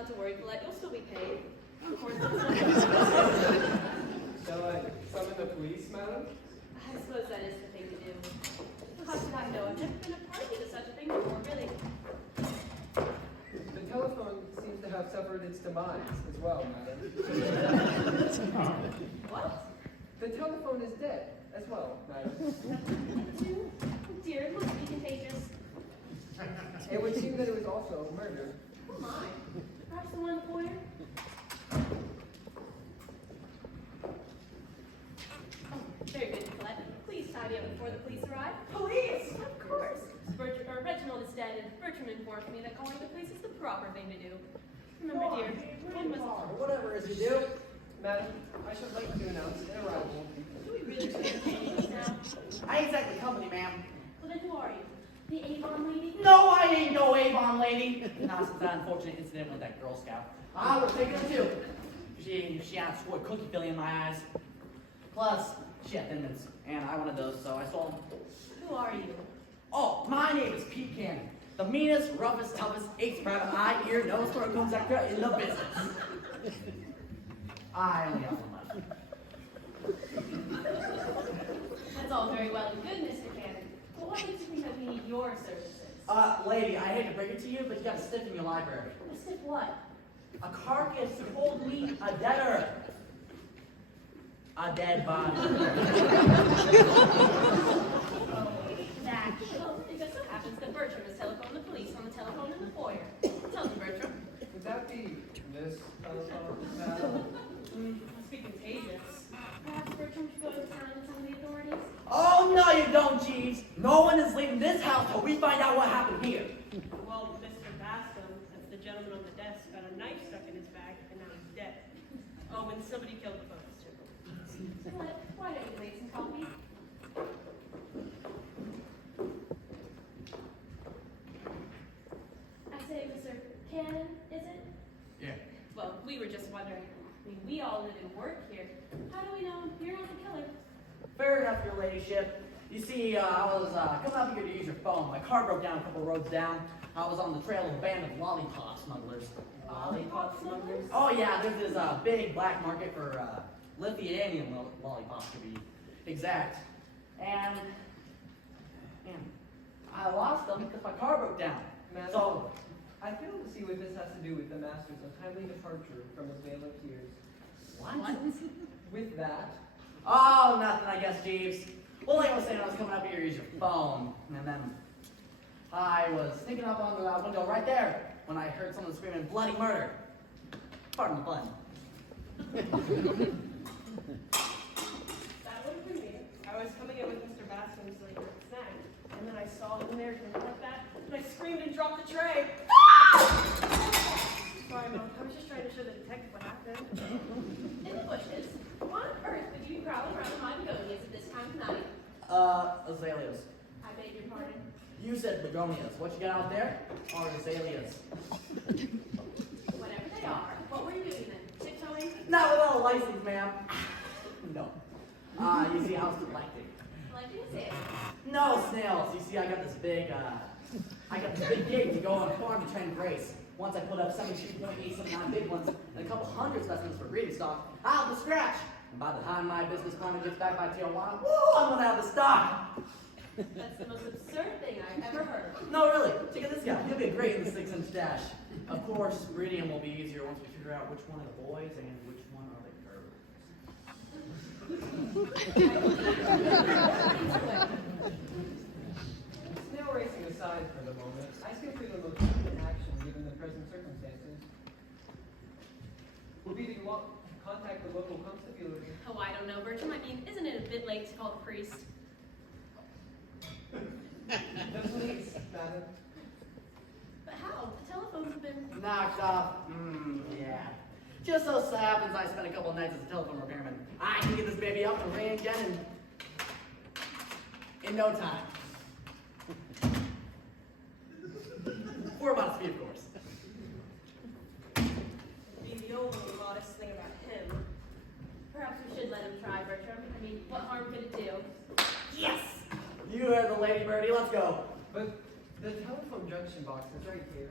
not to worry, Collete. You'll still be paid. Of course. Shall I summon the police, madam? I suppose that is the thing to do. How should I know? I've never been a party to such a thing before, really. The telephone seems to have suffered its demise as well, madam. What? The telephone is dead as well, madam. Oh dear, it must be contagious. It would seem that it was also murdered. Oh my. Perhaps the one in the foyer? Oh, very good, Collete. Please tidy up before the police arrive. Police? Of course. Reginald is dead, and Bertram informed me that calling the police is the proper thing to do. Remember, dear, one must... Whatever it is you do. Madam, I should like to announce an arrival. Do we really entertain this now? I ain't exactly company, ma'am. Well, then who are you? The Avon lady? No, I ain't no Avon lady. Not since that unfortunate incident with that Girl Scout. I would take her too. She had a squirt cookie filling in my eyes. Plus, she had thin mints, and I wanted those, so I sold them. Who are you? Oh, my name is Pete Cannon. The meanest, roughest, toughest, eighth rabbit eye, ear, nose, throat, comes actor in the business. I only have one life. That's all very well and good, Mr. Cannon. But what makes you think that we need your services? Lady, I hate to break it to you, but you got a stiff in your library. A stiff what? A carcass, cold meat, a debtor. A dead body. That. Well, it just so happens that Bertram has telephoned the police on the telephone in the foyer. Tell me, Bertram. Would that be this telephone, madam? Must be contagious. Perhaps Bertram should go to town and tell the authorities? Oh, no you don't, Jeeves. No one is leaving this house till we find out what happened here. Well, Mr. Bascombe, that's the gentleman on the desk, got a knife stuck in his back, and now he's dead. Oh, and somebody killed the post. What? Why don't you make some coffee? I say, Mr. Cannon, is it? Yeah. Well, we were just wondering. I mean, we all live and work here. How do we know you're not the killer? Fair enough, your ladyship. You see, I was coming up here to use your phone. My car broke down a couple roads down. I was on the trail of a band of lollipop smugglers. Lollipop smugglers? Oh yeah, there's this big black market for Lithuanian lollipops to be exact. And I lost them because my car broke down. Madam, So, I fail to see what this has to do with the master's untimely departure from his vale of tears. what? With that, Oh, nothing, I guess, Jeeves. Well, like I was saying, I was coming up here to use your phone, and then I was sneaking up on the window right there when I heard someone screaming, "Bloody murder!" Pardon the pun. That would have been me. I was coming in with Mr. Bascombe's like snack, and then I saw him there and like that, and I screamed and dropped the tray. Sorry, Mom. I was just trying to show the detective what happened. In the bushes. Why on earth would you be prowling around my begonias at this time of night? Azaleas. I beg your pardon. You said begonias. What you got out there are azaleas. Whatever they are, what were you doing then? Tiptoeing? Not without a license, ma'am. No. You see, I was collecting. Like you said. No snails. You see, I got this big gig to go on a farm to train Grace. Once I put up 72.879 big ones and a couple hundred specimens for breeding stock, I'll have the scratch. And by the time my business partner gets back by Tijuana, woo, I'm gonna have the stock. That's the most absurd thing I've ever heard. No, really. Check out this guy. He'll be great in the 6-inch dash. Of course, breeding him will be easier once we figure out which one are the boys and which one are the girls. snail racing aside for the moment, I simply the most prudent action given the present circumstances would be to contact the local constabulary. Oh, I don't know, Bertram. I mean, isn't it a bit late to call the priest? The police, madam. But how? The telephones have been... Knocked off. Yeah. Just so happens I spent a couple nights as a telephone repairman. I can get this baby up and running again in no time. For about speed, of course. Be the only modest thing about him. Perhaps we should let him try, Bertram. I mean, what harm could it do? Yes! You are the lady birdie. Let's go. But the telephone junction box is right here.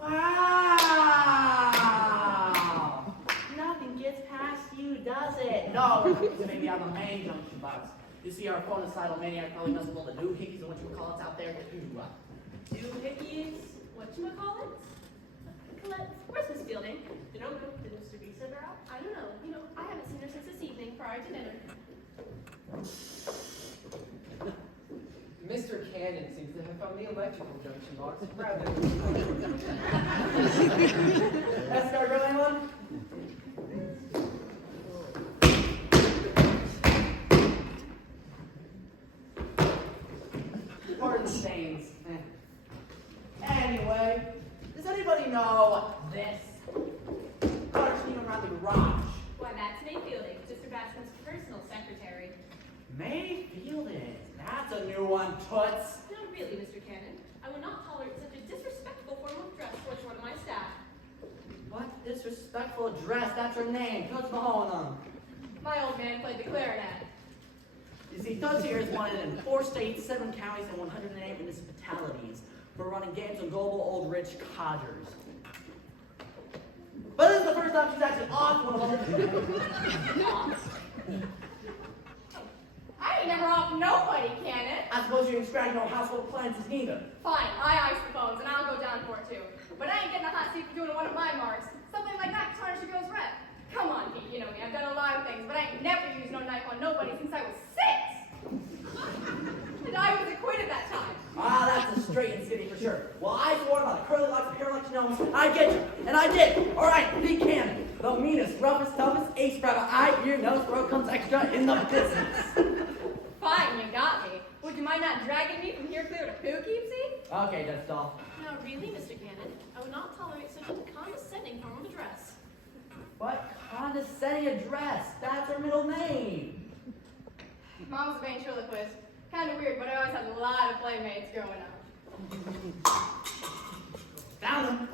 Wow! Nothing gets past you, does it? No, maybe I'm a main junction box. You see, our phonocidal maniac probably messed with all the new hickeys and whatchamacallits out there. Doohickeys? Whatchamacallits? Collette, where's Miss Fielding? You don't know? Did Mr. B send her out? I don't know. You know, I haven't seen her since this evening prior to dinner. Mr. Cannon seems to have found the electrical junction box rather Escort, really, anyone? Pardon the stains. Anyway, does anybody know this? Arching around the garage. Why, that's May Fielding, Mr. Bascomb's personal secretary. May Fielding. That's a new one, Toots. No, really, Mr. Cannon. I will not tolerate such a disrespectful form of dress towards one of my staff. What disrespectful address? That's her name. Toots Mahoney. My old man played the clarinet. You see, Toots here is wanted in 4 states, 7 counties, and 108 municipalities for running games on global old rich codgers. But this is the first time she's actually off one of them. I ain't never off nobody, can it? I suppose you ain't scratching no household appliances neither. Fine, I ice the phones, and I'll go down for it too. But I ain't getting a hot seat for doing one of my marks. Something like that can tarnish a girl's rep. Come on, Kiki, you know me. I've done a lot of things, but I ain't never used no knife on nobody since I was 6. And I was acquitted that time. Ah, that's a straight and city for sure. Well, I swore by the curly locks of hair like you know, I'd get you. And I did. All right, Pete Cannon. The meanest, roughest, toughest, ace grabber, eye, ear, nose, throat comes extra in the business. Fine, you got me. Would you mind not dragging me from here clear to Poughkeepsie? Okay, Death Doll. Now, really, Mr. Cannon, I will not tolerate such a condescending form of address. What condescending address? That's her middle name. Mom's a ventriloquist. Kind of weird, but I always had a lot of playmates growing up. Found him.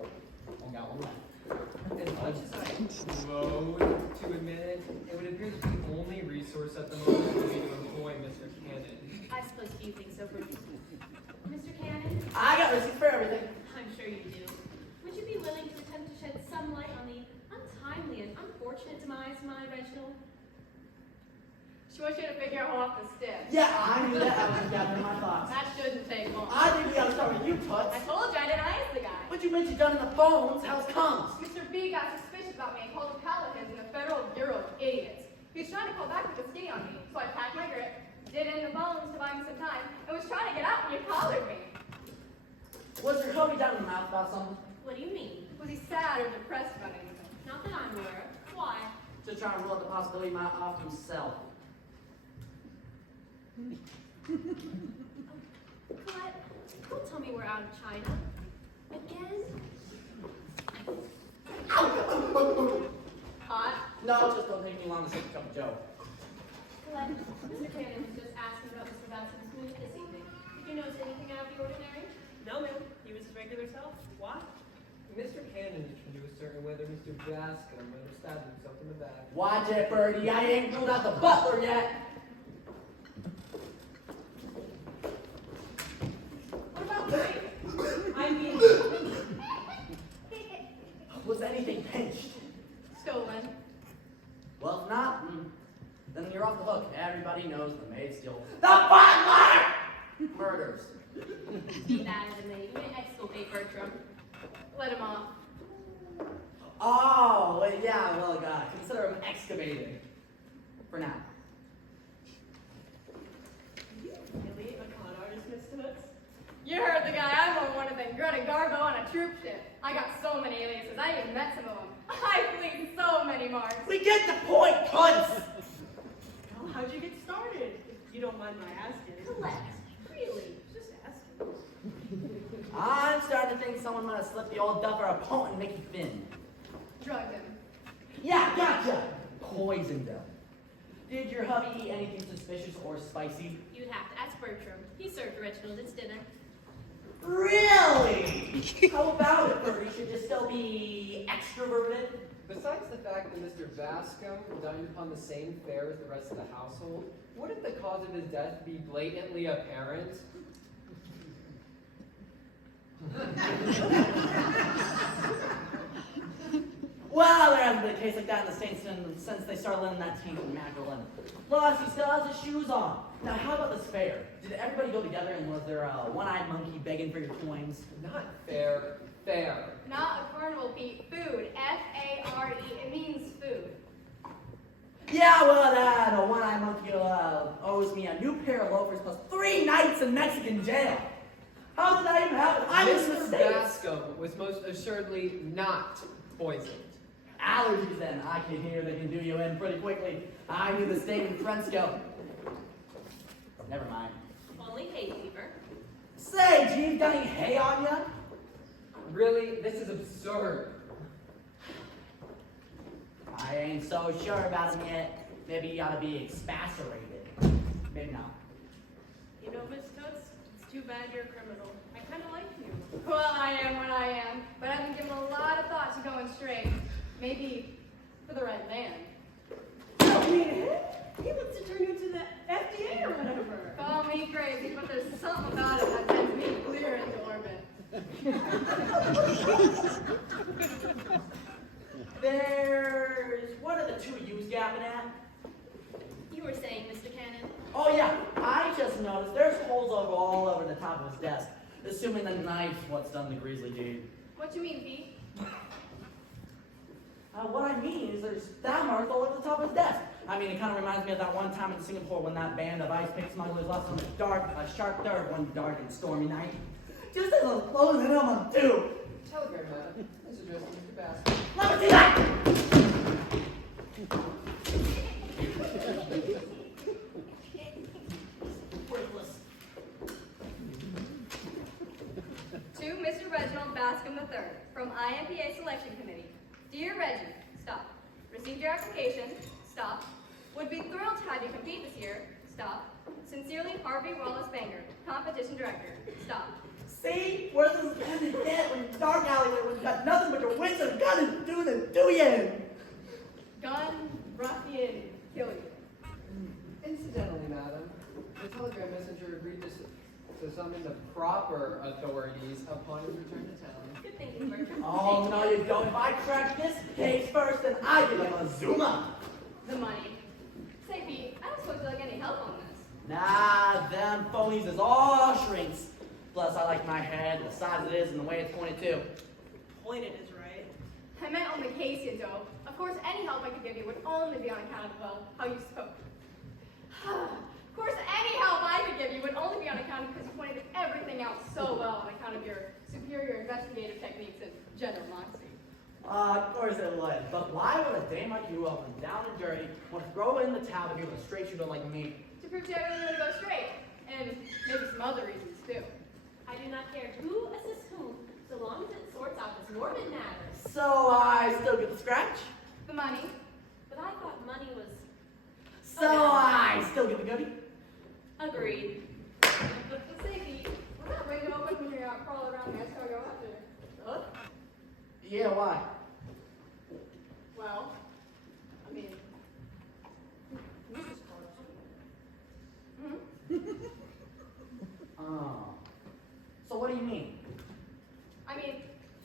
Oh, got one left. And much as I loathe to admit it, it would appear that the only resource at the moment would be to employ Mr. Cannon. I suppose you think so, Bruce. Mr. Cannon, I got receipts for everything. I'm sure you do. Would you be willing to attempt to shed some light on the untimely and unfortunate demise of my Reginald? She wants you to figure out who off the stiff. Yeah, I knew that. I was just gathering my thoughts. That shouldn't take long. I think we gotta start with you, Toots. I told you I didn't ice the guy. But you mentioned done in the phones. How's comes? Mr. B got suspicious about me and called the Pelicans in the Federal Bureau of Idiots. He was trying to call back with a skinny on me, so I packed my grip, did it in the phones to buy me some time, and was trying to get out when you collared me. Was your homie down in the mouth about something? What do you mean? Was he sad or depressed about anything? Not that I'm aware of. Why? Just trying to rule out the possibility he might off himself. Colette, don't tell me we're out of China. Again? Hot? No, just don't take me long to take a cup of Joe. Colette, Mr. Cannon was just asking about Mr. Basson's mood this evening. Did you notice anything out of the ordinary? No, ma'am. He was his regular self. Why? Mr. Cannon is trying to ascertain whether Mr. Bascomb might have stabbed himself in the back. Watch it, Birdie. I ain't ruled out the butler yet. What about me? I mean, Was anything pinched? Stolen. Well, if not, then you're off the hook. Everybody knows the maid steals the butler! Murders. Be that as it may, you may exculpate Bertram. Let him off. Oh, well, yeah, well, consider him excavated. For now. really? A con artist, Miss Toots? You heard the guy. I'm on one of them Greta Garbo on a troop ship. I got so many aliases. I even met some of them. I fleet so many marks. We get the point, cunts! Well, how'd you get started? If you don't mind my asking. Colette, really? Just asking. I'm starting to think someone might have slipped the old duffer a point and make you thin. Drugged him. Yeah, gotcha! Poisoned them. Did your hubby eat anything suspicious or spicy? You'd have to ask Bertram. He served Reginald its dinner. Really? How about it, Birdie? Should you still be extroverted? Besides the fact that Mr. Bascomb dined upon the same fare as the rest of the household, wouldn't the cause of his death be blatantly apparent? Well, there hasn't been a case like that in the States since they started letting that tainted mackerel in. Plus, he still has his shoes on. Now, how about this fair? Did everybody go together and was there a one-eyed monkey begging for your coins? Not fair, fair. Not a carnival, Pete. Food. F-A-R-E. It means food. Yeah, well, that one-eyed monkey owes me a new pair of loafers plus 3 nights in Mexican jail. How did that even happen? I'm in the Mr. States. Bascombe was most assuredly not poisoned. Allergies, then. I can hear they can do you in pretty quickly. I knew the state in Fresco. Never mind. Only hay fever. Say, Gene, got any hay on ya? Really? This is absurd. I ain't so sure about him yet. Maybe you ought to be expacerated. Maybe not. You know, Miss Toots, it's too bad you're a criminal. I kind of like you. Well, I am what I am, but I've been given a lot of thought to going straight. Maybe for the right man. I mean, he wants to turn you into the FDA or whatever. Call me crazy, but there's something about it that sends me clear into orbit. What are the two of yous gapping at? You were saying, Mr. Cannon? Oh yeah, I just noticed there's holes all over the top of his desk. Assuming the knife what's done the grisly deed. What you mean, Pete? What I mean is there's stab marks all over the top of his desk. I mean, it kind of reminds me of that one time in Singapore when that band of ice pick smugglers left on a sharp third one dark and stormy night. Just as I was closing in on too. Telegram, madam. This is addressed to Mr. Bascombe. Let me see that! Worthless. To Mr. Reginald Bascombe III, from IMPA Selection Committee. Dear Reggie, stop. Received your application, stop. Would be thrilled to have you compete this year, stop. Sincerely, Harvey Wallace Banger, Competition Director, stop. See? Where's this pen to get when dark alleyway when you got nothing but your wits and gun and doing the do you? Gun, ruffian, kill you. Incidentally, madam, the telegram messenger agreed to summon the proper authorities upon his return to town. Good thinking, Bertram. Oh, no you don't. If I crack this case first, then I give him a Zuma. The money. Say, Pete, I don't suppose you'd like any help on this. Nah, them phonies is all shrinks. Plus, I like my head, the size it is, and the way it's pointed too. Pointed is right. I meant on the case, you dope. Of course, any help I could give you would only be on account of, well, how you spoke. Of course, any help I could give you would only be on account of because you pointed everything out so well on account of your superior investigative techniques and general moxie. Of course it would. But why would a dame like you, up and down and dirty, want to throw in the towel to give a straight shooter like me? To prove to you I really want to go straight. And maybe some other reasons, too. I do not care who assists whom, so long as it sorts out this morbid matter. So I still get the scratch? The money. But I thought money was So I still get the goodie? agreed. Say, Pete, was that window open when you crawl around the escargot after? Huh? Yeah, why? Well, I mean, Mrs. Carter. Oh. So what do you mean? I mean,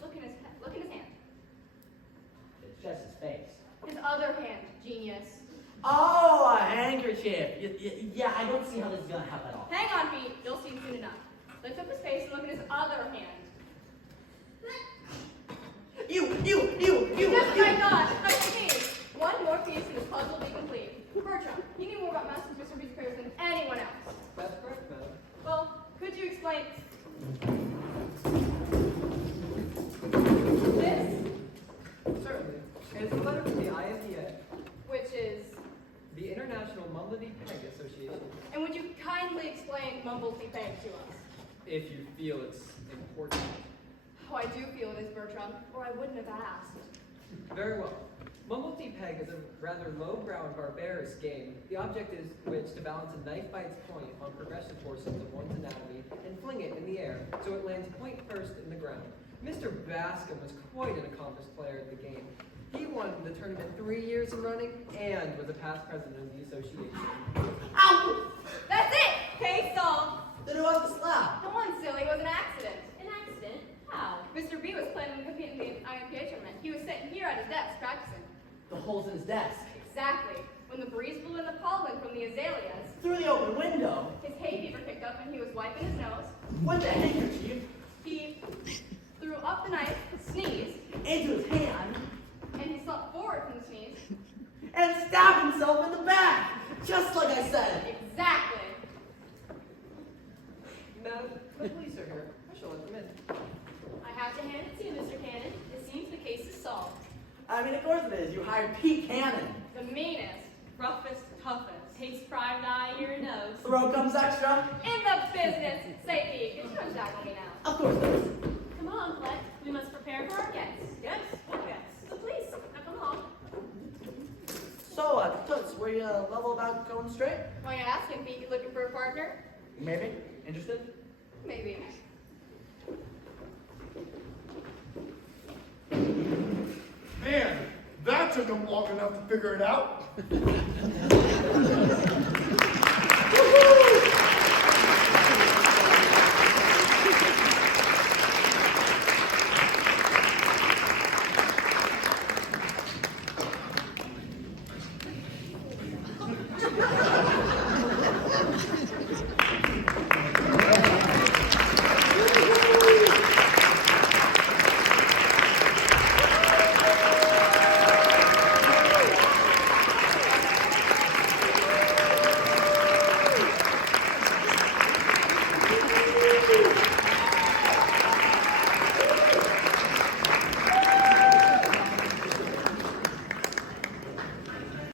look in his hand. It's just his face. His other hand, genius. Oh, a handkerchief. Yeah, I don't see how this is gonna help at all. Hang on, Pete. You'll see soon enough. Lift up his face and look at his other hand. You. Just what I thought. Nice to meet you. One more piece and this puzzle will be complete. Bertram, you knew more about Master's Mr. Beast prayers than anyone else. That's correct, madam. Well, could you explain this, Certainly. It's a letter from the IFEA, which is, the International Mumbledy Peg Association, and would you kindly explain Mumblety Peg to us? if you feel it's important. Oh, I do feel it is, Bertram, or I wouldn't have asked. Very well. Mumblety Peg is a rather lowbrow and barbarous game. The object is which to balance a knife by its point on progressive portions of one's anatomy and fling it in the air so it lands point first in the ground. Mr. Bascombe was quite an accomplished player at the game. He won the tournament 3 years in running and was a past president of the association. Ow! That's it! Case solved. Then who else the slap? No one, silly. It was an accident. An accident? How? his desk practicing. The holes in his desk. Exactly. When the breeze blew in the pollen from the azaleas, Through the open window. his hay fever kicked up and he was wiping his nose. With the handkerchief. He threw up the knife, sneezed, Into his hand. and he slumped forward from the sneeze. And stabbed himself in the back. Just like I said. Exactly. Madam, the police are here. I shall let them in. I have to hand it to you, Mr. Cannon. It seems the case is solved. I mean, of course it is. You hired Pete Cannon. The meanest. Roughest, toughest. Takes private eye, ear, and nose. Throw comes extra. In the business. Say, Pete, get your jack on me now. Of course there is. Come on, Collete. We must prepare for our guests. Yes? What guess? The police. Now come along. So, Toots, were you level about going straight? Why you asking, Pete? You looking for a partner? Maybe. Interested? Maybe. Man, that took them long enough to figure it out.